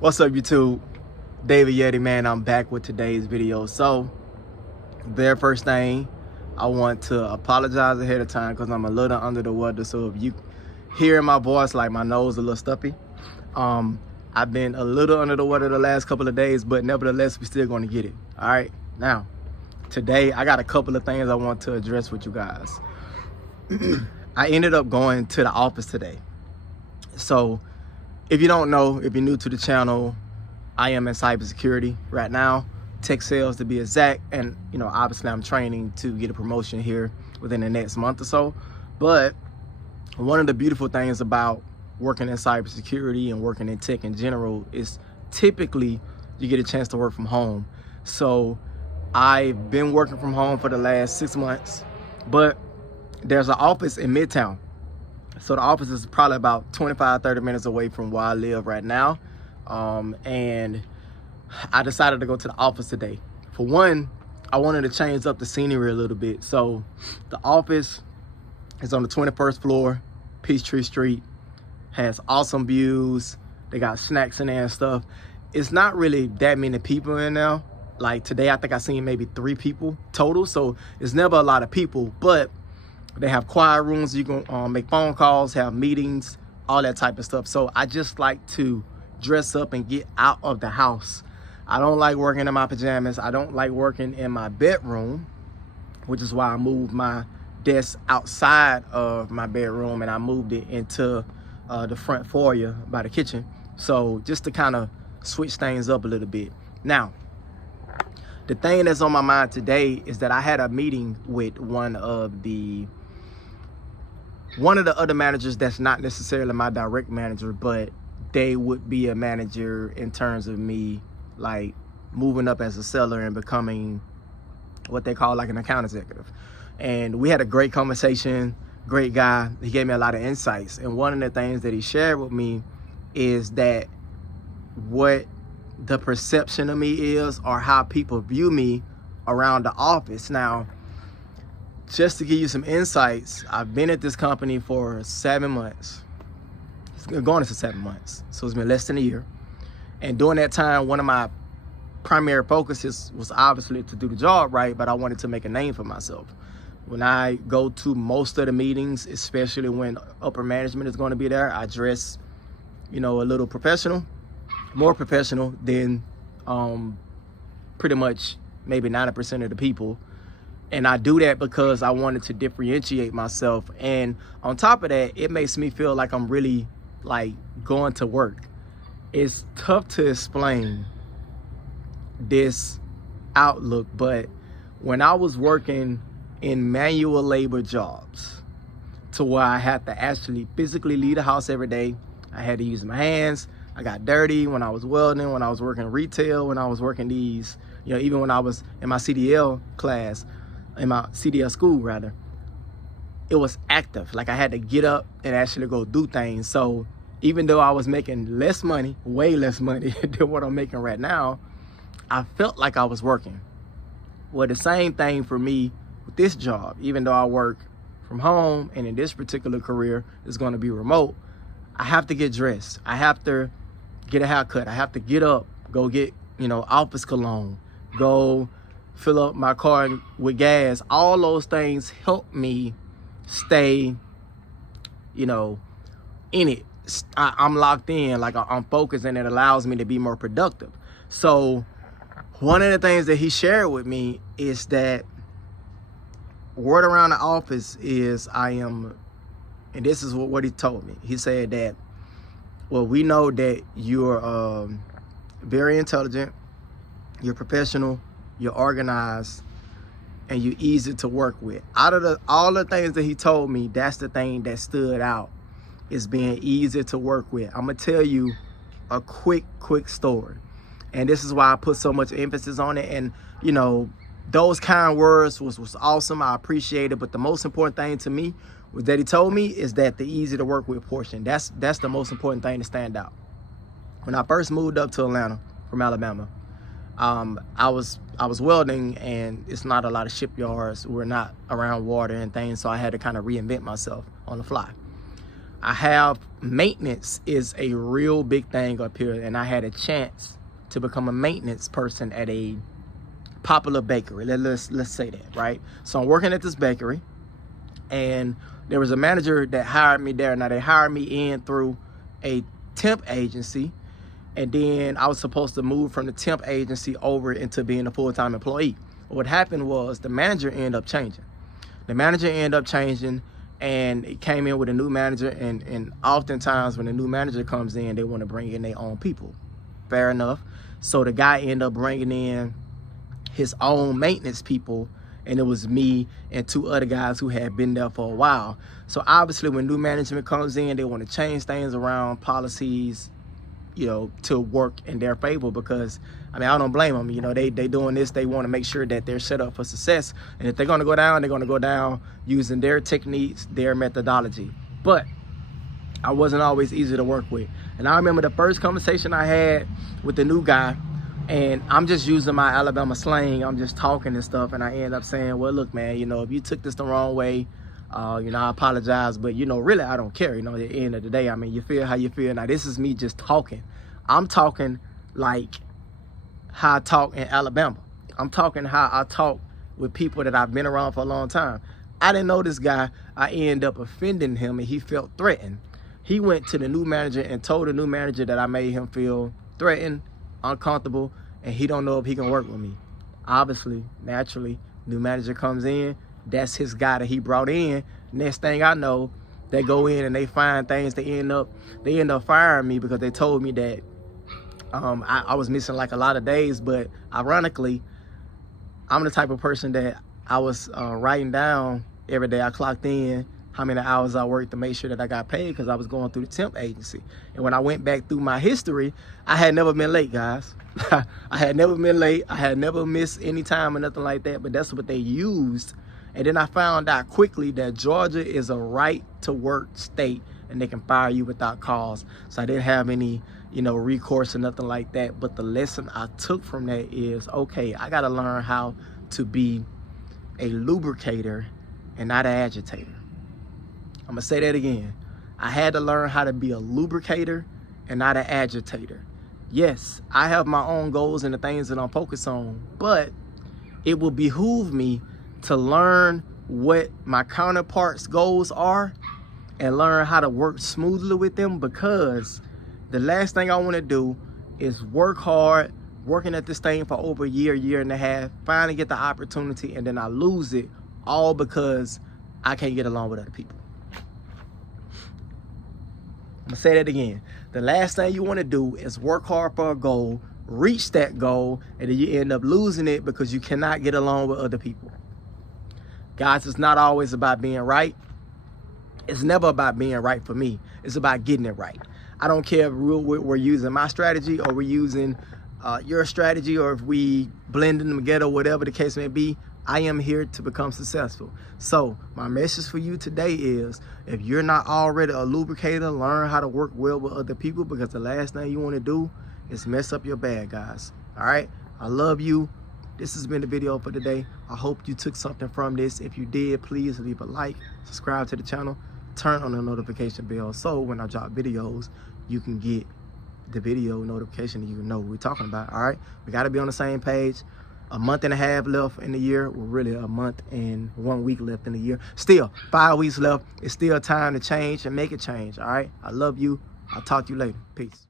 What's up, YouTube? David Yeti, man. I'm back with today's video. So, very first thing, I want to apologize ahead of time because I'm a little under the weather. So if you hear my voice, like my nose a little stuffy, I've been a little under the weather the last couple of days, but nevertheless, we're still going to get it. All right. Now, today I got a couple of things I want to address with you guys. I ended up going to the office today. So if you don't know, if you're new to the channel, I am in cybersecurity right now, tech sales to be exact, and obviously I'm training to get a promotion here within the next month or so. But one of the beautiful things about working in cybersecurity and working in tech in general is typically you get a chance to work from home. So I've been working from home for the last 6 months, but there's an office in Midtown. So the office is probably about 25-30 minutes away from where I live right now. And I decided to go to the office today. For one, I wanted to change up the scenery a little bit. So the office is on the 21st floor, Peachtree Street, has awesome views. They got snacks in there and stuff. It's not really that many people in there. Like today, I think I seen maybe 3 people total. So it's never a lot of people, but they have quiet rooms. You can make phone calls, have meetings, all that type of stuff. So I just like to dress up and get out of the house. I don't like working in my pajamas. I don't like working in my bedroom, which is why I moved my desk outside of my bedroom and I moved it into the front foyer by the kitchen. So just to kind of switch things up a little bit. Now, the thing that's on my mind today is that I had a meeting with one of the other managers that's not necessarily my direct manager, but they would be a manager in terms of me like moving up as a seller and becoming what they call like an account executive. And we had a great conversation, great guy. He gave me a lot of insights. And one of the things that he shared with me is that what the perception of me is, or how people view me around the office. Now, just to give you some insights, I've been at this company for 7 months. It's going into 7 months. So it's been less than a year. And during that time, one of my primary focuses was obviously to do the job right, but I wanted to make a name for myself. When I go to most of the meetings, especially when upper management is going to be there, I dress, a little professional, more professional than pretty much maybe 90% of the people. And I do that because I wanted to differentiate myself. And on top of that, it makes me feel like I'm really like going to work. It's tough to explain this outlook, but when I was working in manual labor jobs to where I had to actually physically leave the house every day, I had to use my hands. I got dirty when I was welding, when I was working retail, when I was working these, even when I was in my CDL class, in my CDL school rather, it was active. Like I had to get up and actually go do things. So even though I was making less money, way less money than what I'm making right now, I felt like I was working. Well, the same thing for me with this job. Even though I work from home and in this particular career is going to be remote, I have to get dressed. I have to get a haircut. I have to get up, go get, office cologne, go fill up my car with gas. All those things help me stay, in it. I'm locked in, like I'm focused, and it allows me to be more productive. So one of the things that he shared with me is that word around the office is and this is what he told me. He said that, well, we know that you're very intelligent, you're professional, you're organized, and you're easy to work with. Out of all the things that he told me, that's the thing that stood out, is being easy to work with. I'm gonna tell you a quick story. And this is why I put so much emphasis on it. And, those kind words was awesome. I appreciate it. But the most important thing to me was that he told me is that the easy to work with portion. That's the most important thing to stand out. When I first moved up to Atlanta from Alabama, I was welding, and it's not a lot of shipyards. We're not around water and things. So I had to kind of reinvent myself on the fly. I have maintenance is a real big thing up here, and I had a chance to become a maintenance person at a popular bakery. Let's say that, right? So I'm working at this bakery, and there was a manager that hired me there. Now they hired me in through a temp agency, and then I was supposed to move from the temp agency over into being a full-time employee. What happened was the manager ended up changing. And it came in with a new manager, and oftentimes when a new manager comes in, they want to bring in their own people. Fair enough. So the guy ended up bringing in his own maintenance people, and it was me and 2 other guys who had been there for a while. So obviously when new management comes in, they want to change things around, policies, you know, to work in their favor, because I mean, I don't blame them. You know, they doing this, they want to make sure that they're set up for success, and if they're going to go down, they're going to go down using their techniques, their methodology. But I wasn't always easy to work with. And I remember the first conversation I had with the new guy, and I'm just using my Alabama slang, I'm just talking and stuff, and I end up saying, well, look, man, you know, if you took this the wrong way, you know, I apologize, but, you know, really, I don't care. You know, at the end of the day, I mean, you feel how you feel. Now, this is me just talking. I'm talking like how I talk in Alabama. I'm talking how I talk with people that I've been around for a long time. I didn't know this guy. I ended up offending him, and he felt threatened. He went to the new manager and told the new manager that I made him feel threatened, uncomfortable, and he don't know if he can work with me. Obviously, naturally, new manager comes in. That's his guy that he brought in. Next thing I know, they go in and they find things. They end up firing me because they told me that I was missing like a lot of days. But ironically, I'm the type of person that I was writing down every day I clocked in how many hours I worked to make sure that I got paid, because I was going through the temp agency. And when I went back through my history, I had never been late, guys. I had never been late. I had never missed any time or nothing like that, but that's what they used. And then I found out quickly that Georgia is a right to work state, and they can fire you without cause. So I didn't have any, you know, recourse or nothing like that. But the lesson I took from that is, okay, I got to learn how to be a lubricator and not an agitator. I'm going to say that again. I had to learn how to be a lubricator and not an agitator. Yes, I have my own goals and the things that I'm focused on, but it will behoove me to learn what my counterparts' goals are and learn how to work smoothly with them, because the last thing I want to do is work hard, working at this thing for over a year and a half, finally get the opportunity, and then I lose it all because I can't get along with other people. I'm gonna say that again. The last thing you want to do is work hard for a goal, reach that goal, and then you end up losing it because you cannot get along with other people. Guys, it's not always about being right. It's never about being right for me. It's about getting it right. I don't care if we're using my strategy or we're using your strategy, or if we blend them together, whatever the case may be. I am here to become successful. So my message for you today is, if you're not already a lubricator, learn how to work well with other people, because the last thing you want to do is mess up your bag, guys. All right? I love you. This has been the video for today. I hope you took something from this. If you did, please leave a like, subscribe to the channel, turn on the notification bell, so when I drop videos, you can get the video notification and you know what we're talking about. All right? We got to be on the same page. A month and a half left in the year. Well, really a month and 1 week left in the year. Still 5 weeks left. It's still time to change and make a change. All right? I love you. I'll talk to you later. Peace.